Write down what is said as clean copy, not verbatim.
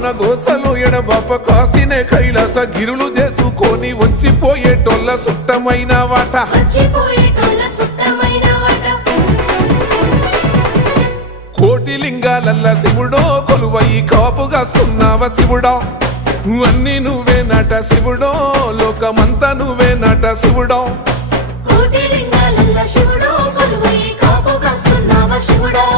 మన గోసలు ఎడబాప కాసినే కైలాస గిరులు చేసుకొని వచ్చిపోయేటోళ్ళ సుట్టమైన వాట కోటి లింగాలల్ల శివుడో కొలువయి కాపుగాస్తున్నావ శివుడా అన్ని నువ్వే నట శివుడో లోకమంతా నువ్వే నట శివుడో కోటి లింగాలల్ల శివుడో కొలువయి కాపుగాస్తున్నావ శివుడా